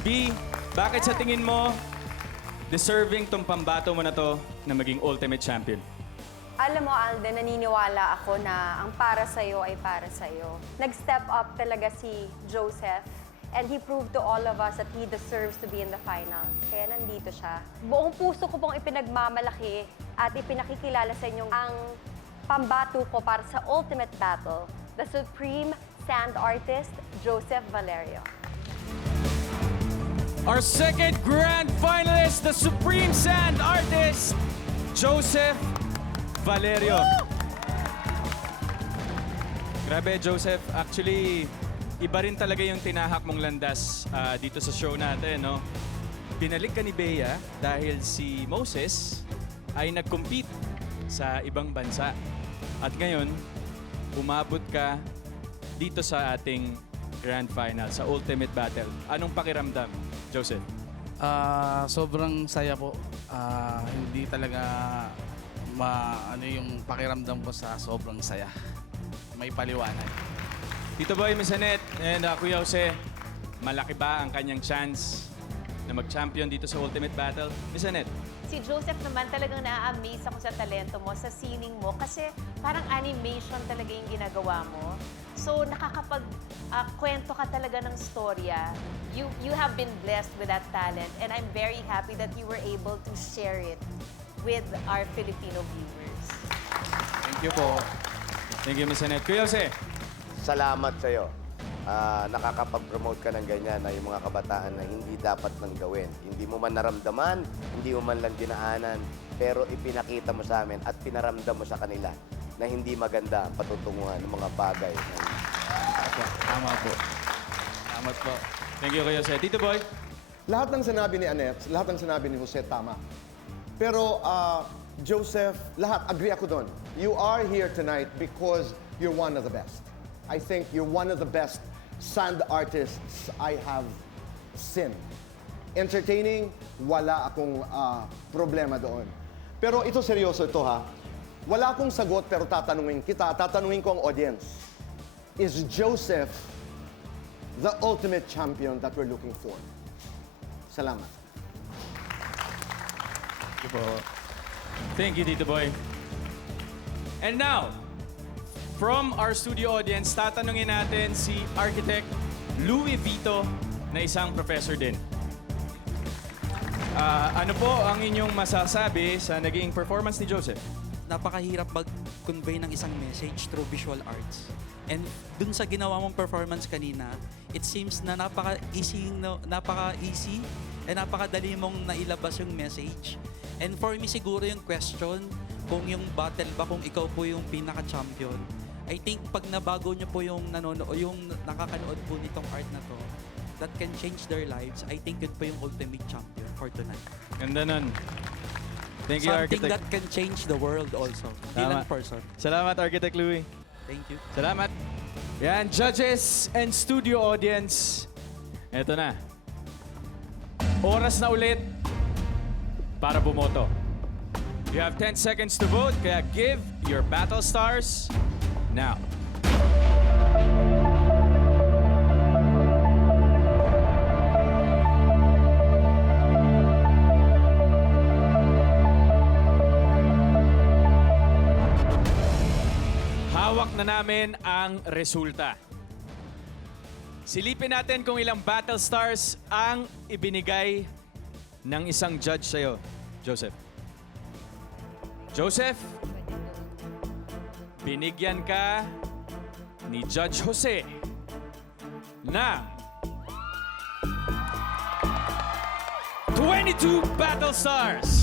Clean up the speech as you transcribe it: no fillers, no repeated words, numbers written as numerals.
B, bakit sa tingin mo deserving tong pambato mo na to na maging Ultimate Champion? Alam mo, Alden, naniniwala ako na ang para sa'yo ay para sa'yo. Nag-step up talaga si Joseph and he proved to all of us that he deserves to be in the finals. Kaya nandito siya. Buong puso ko pong ipinagmamalaki at ipinakikilala sa inyo ang pambato ko para sa Ultimate Battle, the Supreme Sand Artist, Joseph Valerio. Our second grand finalist, the Supreme Sand Artist, Joseph Valerio. Grabe, Joseph. Actually, iba rin talaga yung tinahak mong landas dito sa show natin, no? Binalik ka ni Bea dahil si Moses ay nag-compete sa ibang bansa. At ngayon, umabot ka dito sa ating grand final, sa Ultimate Battle. Anong pakiramdam, Joseph? Sobrang saya po. Hindi talaga ano yung pakiramdam ko sa sobrang saya. May paliwanag. Tito Boy, Miss Annette, and Kuya Jose, malaki ba ang kanyang chance na mag-champion dito sa Ultimate Battle? Miss Annette? Si Joseph naman talagang na-amaze ako sa talento mo, sa singing mo, kasi parang animation talaga yung ginagawa mo. So nakakapag-kwento ka talaga ng storya. You have been blessed with that talent, and I'm very happy that you were able to share it with our Filipino viewers. Thank you po. Thank you, Miss Annette. Kuya Jose? Salamat sa'yo. Nakakapag-promote ka ng ganyan na yung mga kabataan na hindi dapat nang gawin. Hindi mo man naramdaman, hindi mo man lang dinaanan, pero ipinakita mo sa amin at pinaramdam mo sa kanila na hindi maganda ang patutunguhan ng mga bagay. Tama po. Salamat po. Thank you, Kuya Jose. Tito Boy? Lahat ng sinabi ni Annette, lahat ng sinabi ni Jose, tama. Pero, Joseph, lahat, agree ako doon. You are here tonight because you're one of the best. I think you're one of the best sand artists I have seen. Entertaining, wala akong problema doon. Pero ito, seryoso ito ha. Wala akong sagot pero tatanungin ko ang audience. Is Joseph the ultimate champion that we're looking for? Salamat. Thank you po. Thank you, Tito Boy. And now, from our studio audience, tatanungin natin si Architect Louie Vito na isang professor din. Ano po ang inyong masasabi sa naging performance ni Joseph? Napakahirap mag-convey ng isang message through visual arts. And dun sa ginawa mong performance kanina, it seems na napaka-easy and napakadali mong nailabas yung message. And for me siguro yung question, kung yung battle ba, kung ikaw po yung pinaka-champion, I think pag nabago nyo po yung yung nakakanood po nitong art na to, that can change their lives, I think yun po yung ultimate champion for tonight. Ganda nun. Thank you, Something Architect. that can change the world also. Hindi Tama. lang person. Salamat, Architect Louie. Thank you. Salamat. Yan, judges and studio audience. Eto na. Oras na ulit para bumoto. You have 10 seconds to vote, kaya give your battle stars now. Hawak na namin ang resulta. Silipin natin kung ilang battle stars ang ibinigay ng isang judge sa'yo, Joseph. Joseph, binigyan ka ni Judge Jose ng 22 battle stars.